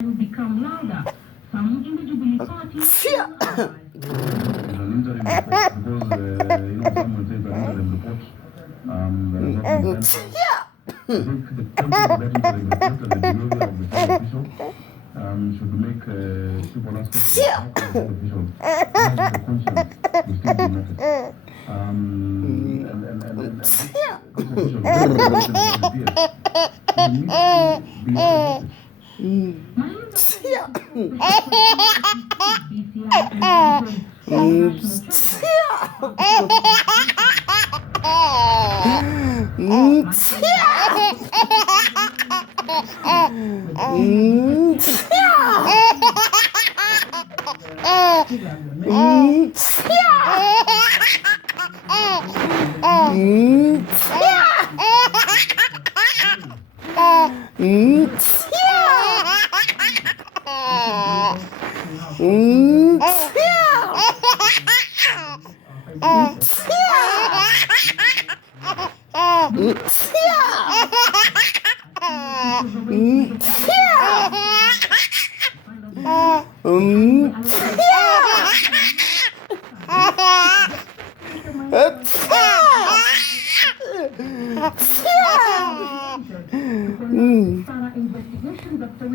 become louder. Some individual parties should make people ask officials the conscience will still be noticed. And investigation, Dr.